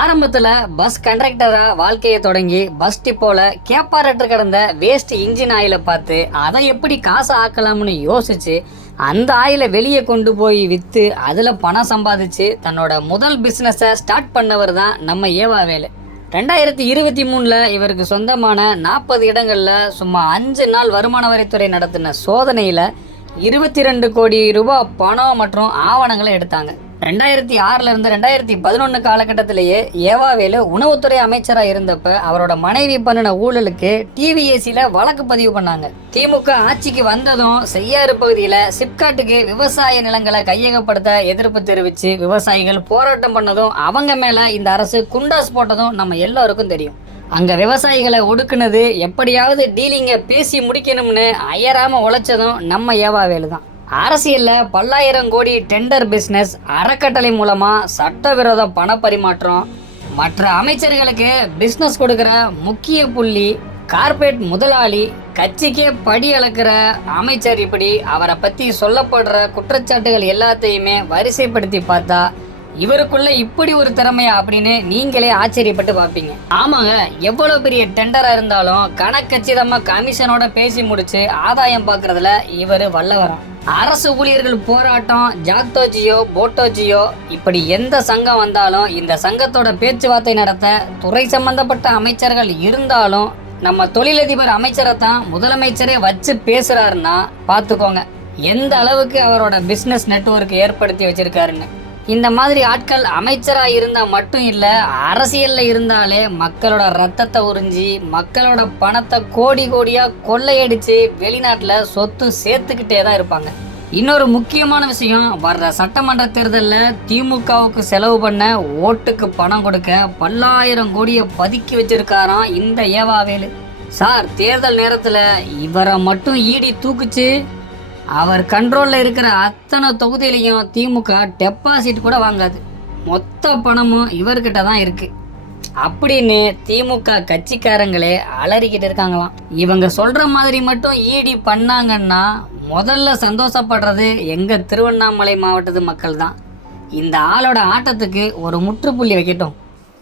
ஆரம்பத்தில் பஸ் கண்டக்டராக வாழ்க்கையை தொடங்கி பஸ் டிப்போல கேப்பாரட்டு கிடந்த வேஸ்ட் இன்ஜின் ஆயிலை பார்த்து அதை எப்படி காசு ஆக்கலாம்னு யோசிச்சு அந்த ஆயிலை வெளியே கொண்டு போய் விற்று அதில் பணம் சம்பாதிச்சு தன்னோட முதல் பிஸ்னஸை ஸ்டார்ட் பண்ணவர் தான் நம்ம ஏவாவேலு. 2023 இவருக்கு சொந்தமான 40 இடங்களில் சும்மா 5 நாள் வருமான வரித்துறை நடத்தின சோதனையில் 22 கோடி ரூபாய் பணம் மற்றும் ஆவணங்களை எடுத்தாங்க. 2006 இருந்து 2011 காலகட்டத்திலேயே ஏவாவேலு உணவுத்துறை அமைச்சராக இருந்தப்ப அவரோட மனைவி பண்ணின ஊழலுக்கு டிவிஎஸ்சியில் வழக்கு பதிவு பண்ணாங்க. திமுக ஆட்சிக்கு வந்ததும் செய்யாறு பகுதியில் சிப்காட்டுக்கு விவசாய நிலங்களை கையகப்படுத்த எதிர்ப்பு தெரிவித்து விவசாயிகள் போராட்டம் பண்ணதும் அவங்க மேலே இந்த அரசு குண்டாஸ் போட்டதும் நம்ம எல்லாருக்கும் தெரியும். அங்கே விவசாயிகளை ஒடுக்குனது, எப்படியாவது டீலிங்கை பேசி முடிக்கணும்னு அயராமல் உழைச்சதும் நம்ம ஏவாவேலு தான். அரசியலில் பல்லாயிரம் கோடி டெண்டர் பிஸ்னஸ், அறக்கட்டளை மூலமாக சட்டவிரோத பண பரிமாற்றம், மற்ற அமைச்சர்களுக்கு பிஸ்னஸ் கொடுக்குற முக்கிய புள்ளி, கார்ப்பரேட் முதலாளி, கட்சிக்கே படி அளக்கிற அமைச்சர், இப்படி அவரை பற்றி சொல்லப்படுற குற்றச்சாட்டுகள் எல்லாத்தையுமே வரிசைப்படுத்தி பார்த்தா இவருக்குள்ள இப்படி ஒரு திறமையா அப்படின்னு நீங்களே ஆச்சரியப்பட்டு பார்ப்பீங்க. ஆமாங்க, எவ்வளோ பெரிய டெண்டராக இருந்தாலும் கணக்கச்சிதமாக கமிஷனோட பேசி முடிச்சு ஆதாயம் பார்க்கறதுல இவர் வல்லவரம். அரசு ஊழியர்கள் போராட்டம், ஜாக்டோஜியோ போட்டோஜியோ இப்படி எந்த சங்கம் வந்தாலும் இந்த சங்கத்தோட பேச்சுவார்த்தை நடத்த துறை சம்பந்தப்பட்ட அமைச்சர்கள் இருந்தாலும் நம்ம தொழிலதிபர் அமைச்சரை தான் முதலமைச்சரே வச்சு பேசுறாருன்னா பார்த்துக்கோங்க எந்த அளவுக்கு அவரோட பிஸ்னஸ் நெட்வொர்க் ஏற்படுத்தி வச்சிருக்காருன்னு. இந்த மாதிரி ஆட்கள் அமைச்சராக இருந்தால் மட்டும் இல்லை, அரசியலில் இருந்தாலே மக்களோட ரத்தத்தை உறிஞ்சி மக்களோட பணத்தை கோடி கோடியாக கொள்ளையடித்து வெளிநாட்டில் சொத்து சேர்த்துக்கிட்டே தான் இருப்பாங்க. இன்னொரு முக்கியமான விஷயம், வர்ற சட்டமன்ற தேர்தலில் திமுகவுக்கு செலவு பண்ண ஓட்டுக்கு பணம் கொடுக்க பல்லாயிரம் கோடியை பதுக்கி வச்சிருக்காராம் இந்த ஏவாவேலு சார். தேர்தல் நேரத்தில் இவரை மட்டும் ஈடி தூக்குச்சு. அவர் கண்ட்ரோலில் இருக்கிற அத்தனை தொகுதியிலையும் திமுக டெபாசிட் கூட வாங்காது. மொத்த பணமும் இவர்கிட்ட தான் இருக்குது அப்படின்னு திமுக கட்சிக்காரங்களே அலறிக்கிட்டு இருக்காங்களாம். இவங்க சொல்கிற மாதிரி மட்டும் ஈடி பண்ணாங்கன்னா முதல்ல சந்தோஷப்படுறது எங்கள் திருவண்ணாமலை மாவட்டத்து மக்கள் தான். இந்த ஆளோட ஆட்டத்துக்கு ஒரு முற்றுப்புள்ளி வைக்கட்டும்.